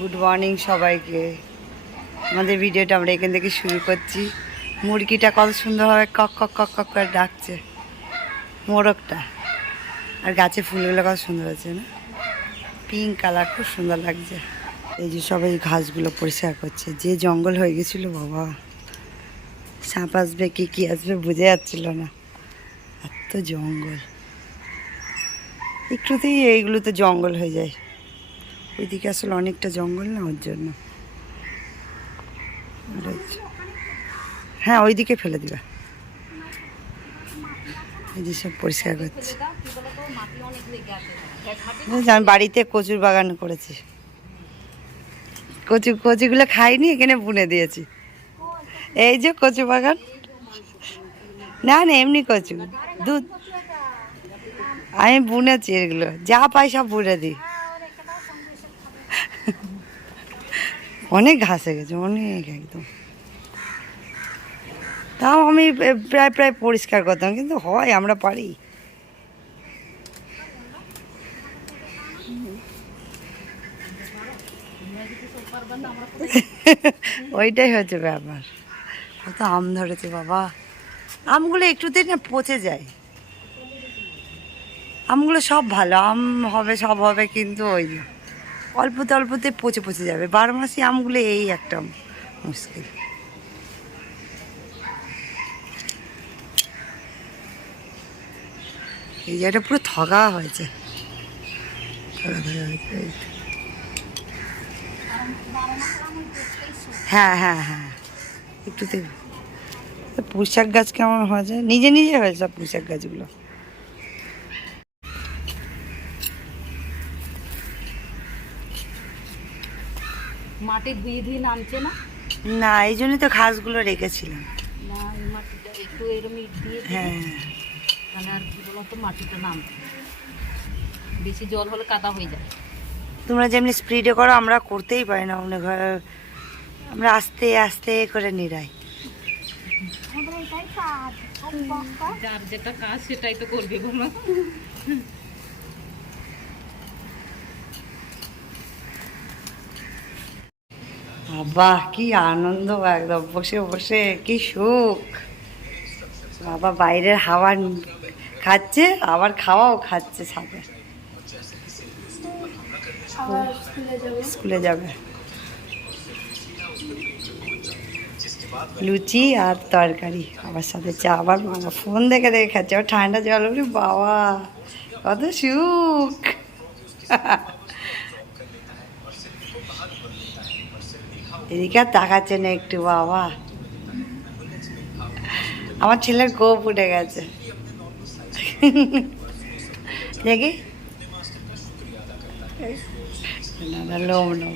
Good morning সবাইকে। আমাদের ভিডিওটা আমরা এখান থেকে শুরু করছি। মুরগিটা কত সুন্দরভাবে কক কক কক কক করে ডাকছে, মোরগটা। আর গাছে ফুলগুলো কত সুন্দর আছে না, পিঙ্ক কালার, খুব সুন্দর লাগছে। এই যে সবাই ঘাসগুলো পরিষ্কার করছে। যে জঙ্গল হয়ে গেছিলো বাবা, সাপ আসবে কি আসবে বুঝে যাচ্ছিল না, এত জঙ্গল। একটুতেই এইগুলোতে জঙ্গল হয়ে যায়। ওইদিকে আসলে অনেকটা জঙ্গল না, ওর জন্য। হ্যাঁ, ওইদিকে ফেলে দিবা। এই যে সব পরিষ্কার করছে। আমি বাড়িতে কচুর বাগান করেছি, কচুগুলো খাইনি, এখানে বুনে দিয়েছি। এই যে কচু বাগান, না না এমনি কচু, দুধ আমি বুনেছি। এগুলো যা পাই সব বুনে দিই। অনেক ঘাস হয়ে গেছে, অনেক একদম। তাও আমি প্রায় প্রায় পরিষ্কার করতাম, কিন্তু হয়, আমরা পারি। ওইটাই হচ্ছে ব্যাপার। কত আম ধরেছে বাবা। আমগুলো একটুতেই না পচে যায়। আমগুলো সব ভালো, আম হবে সব হবে, কিন্তু ওই অল্পতে অল্পতে পচে পচে যাবে। 12 মাসি আমগুলো এই একটা মুশকিল। এই জায়গাটা পুরো থগা হয়েছে, হ্যাঁ হ্যাঁ হ্যাঁ, একটুতে। পুঁইশাক গাছ কেমন হয়েছে, নিজে নিজে হয়েছে সব পুঁইশাক গাছগুলো। মাটি ধুয়ে ধুয়ে নামছে না, না এই জন্যই তো ঘাসগুলো রেখেছিলাম। না এই মাটিটা একটু এরম ইট দিয়ে হ্যাঁ, তাহলে আর কি বলতো মাটিটা নামবে। বেশি জল হলে কাদা হয়ে যায়। তোমরা যেমনি স্পিডে করো, আমরা করতেই পারি না। অনেক ঘরে আমরা আস্তে আস্তে করে নিরাই। যার যেটা কাজ সেটাই তো করবে বলো। বাবা কি আনন্দ, একদম বসে বসে কি সুখ। বাবা বাইরের হাওয়া খাচ্ছে, আবার খাওয়াও খাচ্ছে সাথে। স্কুলে যাবে। লুচি আর তরকারি, আবার সাথে চা। আবার বাবা ফোন দেখে দেখে খাচ্ছে, আবার ঠান্ডা জল। বলি বাবা কত সুখ। এদিকে আর তাকাচ্ছে না একটু বাবা। আমার ছেলের গোপ উঠে গেছে দেখি, না লোম লোম।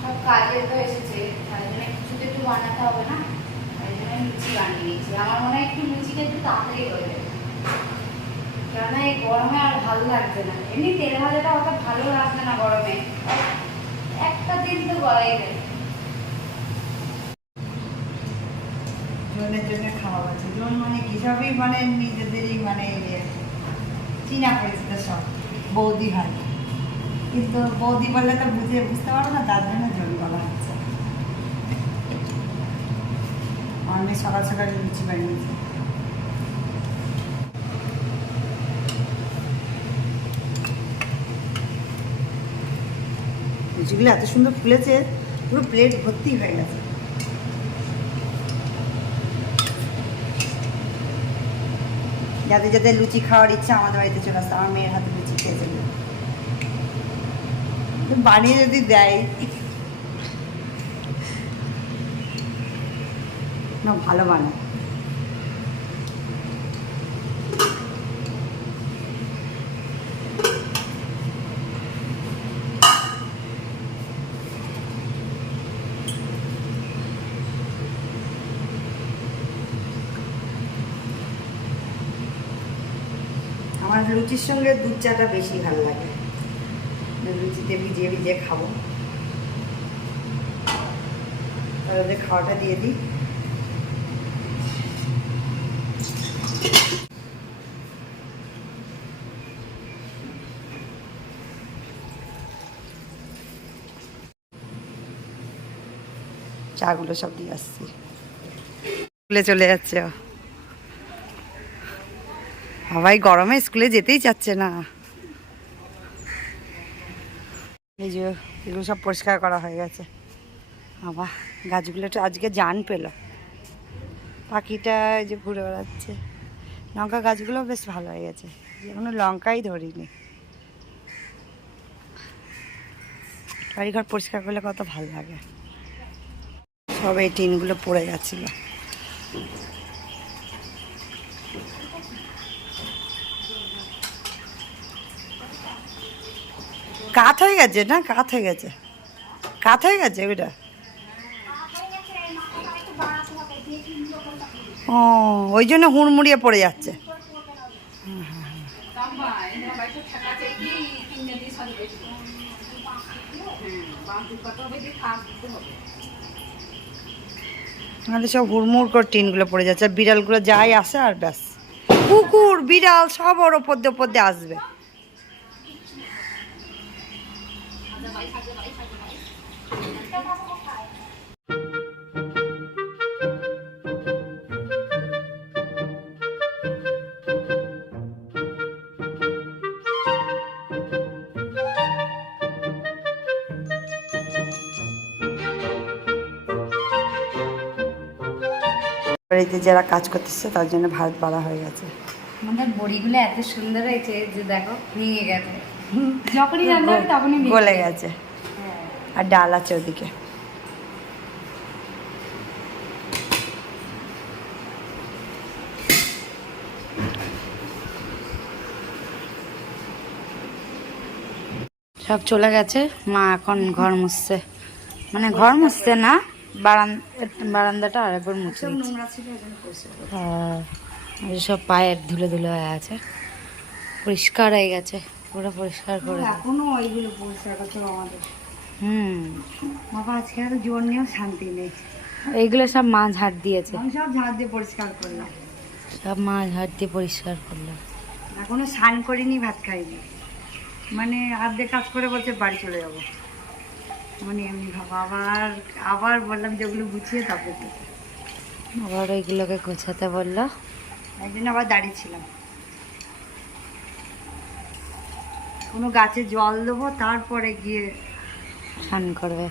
সব কাজে তো এসেছে, তাই জন্য কিছু তো একটু বানাতে হবে না, তাই জন্য লুচি বানিয়ে নিয়েছি। আমার মনে হয় একটু লুচিটা একটু তাড়াতাড়ি হয়ে যাবে, কেননা এই গরমে আর ভালো লাগছে না। এমনি তেল ভাজাটা অত ভালো লাগছে না গরমে, একটা দিন তো গলাই যায়। জনের জন্য খাওয়া হচ্ছে। জন মানে কি, সবই মানে নিজেদেরই, মানে চীনা পরিচিত সব বৌদি হয়, কিন্তু বৌদি বললে তো বুঝতে পারো না, তার জন্য জন বলা হচ্ছে। অনেক সকাল সকাল লুচি বানিয়েছে। লুচিগুলো এত সুন্দর ফুলেছে, পুরো প্লেট ভর্তি হয়ে গেছে। যাদের যাদের লুচি খাওয়ার ইচ্ছা আমাদের বাড়িতে চলে আসতে, আমার মেয়ের হাতে লুচি খেয়ে যাবে। বানিয়ে যদি দেয় না, ভালো বানায়। আমার লুচির সঙ্গে দুধ চাটা বেশি ভালো লাগে, লুচিতে ভিজিয়ে ভিজিয়ে খাবো। তাহলে খাওয়াটা দিয়ে দিই। চাগুলো সব দিয়ে আসছি। স্কুলে চলে যাচ্ছে ও। সবাই গরমে স্কুলে যেতেই চাচ্ছে না। এই যে এগুলো সব পরিষ্কার করা হয়ে গেছে। আবার গাছগুলো তো আজকে জান পেল। পাখিটা এই যে ঘুরে বেড়াচ্ছে। লঙ্কা গাছগুলো বেশ ভালো হয়ে গেছে, এখনো লঙ্কাই ধরিনি। বাড়িঘর পরিষ্কার করলে কত ভালো লাগে। সব এই টিনগুলো পড়ে গেছিল। কাত হয়ে গেছে না, কাত হয়ে গেছে, কাত হয়ে গেছে ওইটা। ও ওই জন্য হুড়মুড়িয়ে পড়ে যাচ্ছে। নাহলে সব হুড়মুড় করে টিনগুলো পড়ে যাচ্ছে, আর বিড়ালগুলো যাই আসে আর ব্যাস। কুকুর বিড়াল সব ওর ওপর দিয়ে আসবে। বাড়িতে যারা কাজ করতেছে তার জন্য ভাত বাড়া হয়ে গেছে। আমাদের বড়িগুলো এত সুন্দর হয়েছে যে দেখো ভেঙে গেছে, যখনই রান্না হবে তখনই গলে গেছে। আর ডাল আছে ওদিকে। সব চলে গেছে, মা এখন ঘর মুছছে, মানে ঘর মুছছে না, বারান্দাটা আরেকবার মুছে দিচ্ছে। হ্যাঁ, সব পায়ের ধুলো ধুলো হয়ে আছে, পরিষ্কার হয়ে গেছে, পুরো পরিষ্কার করে এখনো ওইগুলো পরিষ্কার করতে আমাদের। বাবা আজকে আর জোর নিয়েও শান্তি নেই। এইগুলো সব মা ঝাড় দিয়েছে, আমি সব ঝাড় দিয়ে পরিষ্কার করলাম, সব মা ঝাড় দিয়ে পরিষ্কার করলাম। এখনো স্নান করিনি, ভাত খাইনি, মানে আর্ধেক কাজ করে বলছে বাড়ি চলে যাবো। মানে এমনি ভাবো, আবার আবার বললাম যে ওগুলো গুছিয়ে তারপরে আবার ওইগুলোকে গোছাতে বললো, এই জন্য আবার দাঁড়িয়েছিলাম। কোনো গাছে জল দেবো, তারপরে গিয়ে স্নান করবে।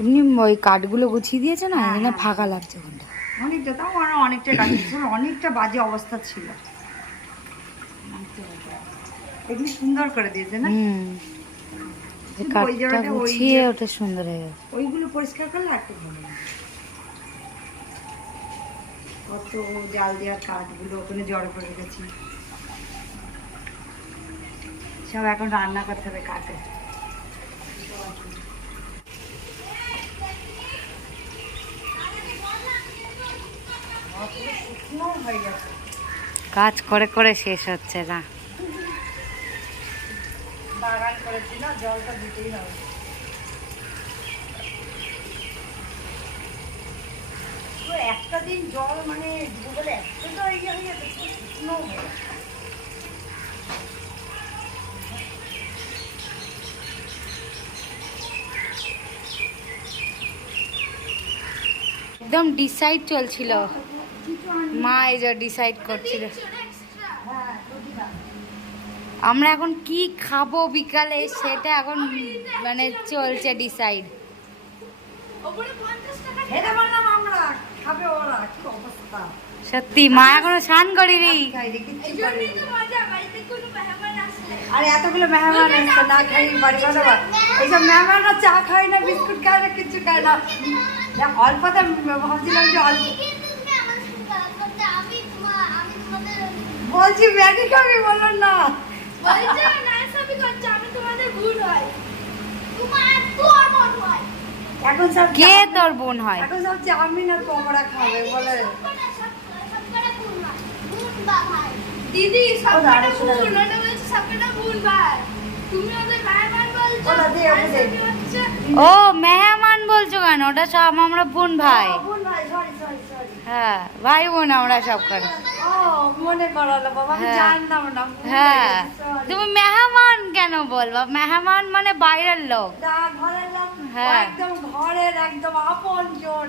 এমনি ওই কাঠগুলো গুছিয়ে দিয়েছে না, হ্যাঁ, এখানে হ্যাঁ। ফাঁকা লাগছে কোনটা। অনেকটা, তাও আরো অনেকটা গাছ ছিল, অনেকটা বাজে অবস্থা ছিল। এগুলি সুন্দর করে দিয়েছে না। এই কিন্তু ওই কাঠটা জায়গাটা ওই গুছিয়ে ওটা সুন্দর হয়ে গেছে। ওইগুলো পরিষ্কার করলে একটু ভালো লাগে। কত জাল দেওয়ার কাঠগুলো ওখানে জড়ো করে গেছি, সব এখন রান্না করতে হবে কাঠে। কাজ করে করে শেষ হচ্ছে না। বাগান করেছি না, জলটা দিতেই হবে। একটা দিন জল মানে বলে এতটা ইয়ে হয়ে যাবে, শুকনো হয়ে যাবে। একদম ডিসাইড চলছিল, মা এই যে ডিসাইড করছিল আমরা এখন কি খাবো বিকালে, সেটা এখন মানে চলছে ডিসাইড। এটা বললাম আমরা খাবে ওরা, কি অবস্থা। সত্যি মা এখনো স্নান করিনি। আরে এতগুলো মেহমান এসছে, না খাই বাড়ি বানাবা। এইসব মেহমানরা চা খায় না, বিস্কুট খায় না, কিছু খায় না। অল্পতে ভাবছিলাম যে অল্প বলছি ম্যাগি খাবি, বললাম না। এখন সব কে তোর বোন হয়? এখন সব চাউমিন আর পকোড়া খাবে বলে। দিদি ওরা আরো শোনা যাবে। সবকটা ভুল ভাই, তুমি ওদের মেহমান বলছো, ওরা দিয়ে ওকে দে। ও মেহমান বলছো কেন? ওটা সব আমরা বোন ভাই। বোন ভাই, সরি সরি সরি। হ্যাঁ ভাই বোন আমরা সব করে। ও মনে করালো বাবা, আমি হ্যাঁ। জানতাম না। হ্যাঁ Sorry. তুমি মেহমান কেন বলবা? মেহমান মানে বাইরের লোক। দা ঘরের লোক। হ্যাঁ। একদম ঘরের একদম আপন জন।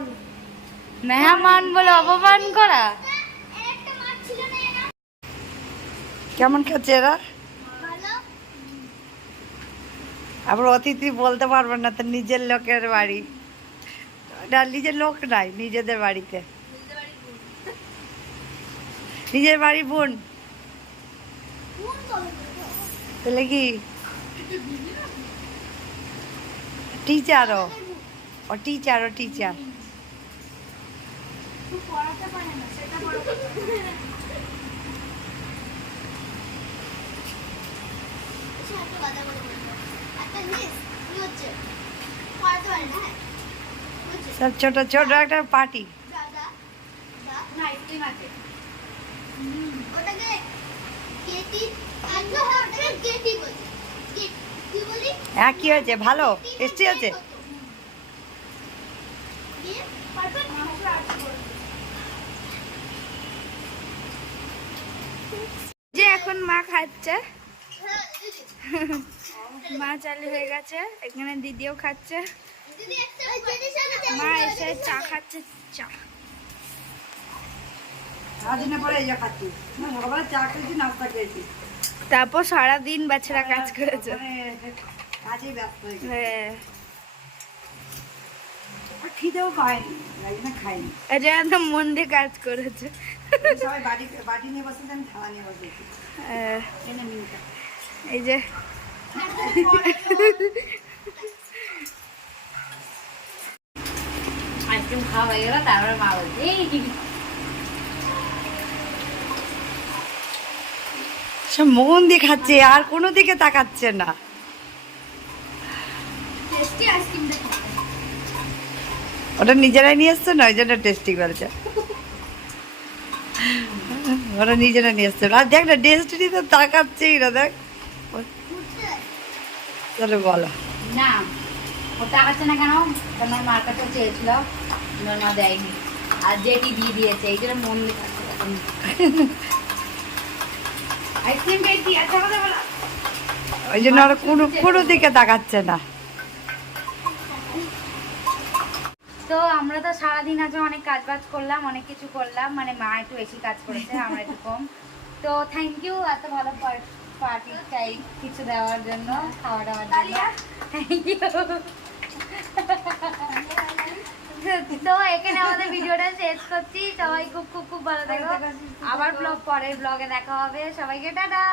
মেহমান বলে অপমান করা। কেমন খাচ্ছে এরা? আবার অতিথি বলতে পারবেন না, তো নিজের লোকের বাড়ি না, নিজের লোক নাই, নিজেদের বাড়িতে নিজের বাড়ি বোন। তাহলে কি টিচার? ও টিচার, ও টিচার। সব ছোট ছোট একটা পার্টি। হ্যাঁ, কি হয়েছে? ভালো টেস্টি আছে? যে এখন মা খাচ্ছে, মা চালু হয়ে গেছে, এখানে দিদিও খাচ্ছে, মা এসে চা খাচ্ছে, চা। সারাদিনে পরে এই যা খাচ্ছি, সকালে চা খেয়েছি, নাস্তা খেয়েছি, তারপর সারাদিন বাচ্চারা কাজ করেছে। কাজে ব্যস্ত হয়ে গেছি। হ্যাঁ, খিদেও পায়নি, তাই জন্য খাইনি। এটা একদম মন দিয়ে কাজ করেছে। সবাই বাটি নিয়ে বসেছে, আমি থালা নিয়ে বসেছি। এনে মিনিটা এই যে আইসক্রিম খাওয়া হয়ে গেল, তারপরে মা বলছে এই সব মন দিয়ে খাচ্ছে, আর কোনো দিকে তাকাচ্ছে না। ওটা নিজেরাই নিয়ে এসছে না, ওই জন্য টেস্টি বলছে। ওরা নিজেরা নিয়ে এসছে। আর দেখ না, টেস্টি তো তাকাচ্ছেই না, দেখ। চলো বলো। না, ও টাকাচ্ছে না কেন? কেন মার কাছে চেয়েছিল, মা দেয়নি, আর যেটি দিয়ে দিয়েছে, এই জন্য মন দিয়ে খাচ্ছে এখন। আইসক্রিম পেয়েছি, আচ্ছা কথা বলো। ওই জন্য ওরা কোনো দিকে তাকাচ্ছে না। তো আমরা তো সারাদিন আজ অনেক কাজ বাজ করলাম, অনেক কিছু করলাম, মানে মা একটু বেশি কাজ করেছে, আমরা একটু কম। তো থ্যাংক ইউ এত ভালো পার্টি চাই কিছু দেওয়ার জন্য, খাওয়া দাওয়ার জন্য। Thank you. তো এখানে আমাদের ভিডিওটা শেষ করছি। সবাই খুব খুব খুব ভালো থাকো। আবার পরের ব্লগে দেখা হবে। সবাইকে টাটা।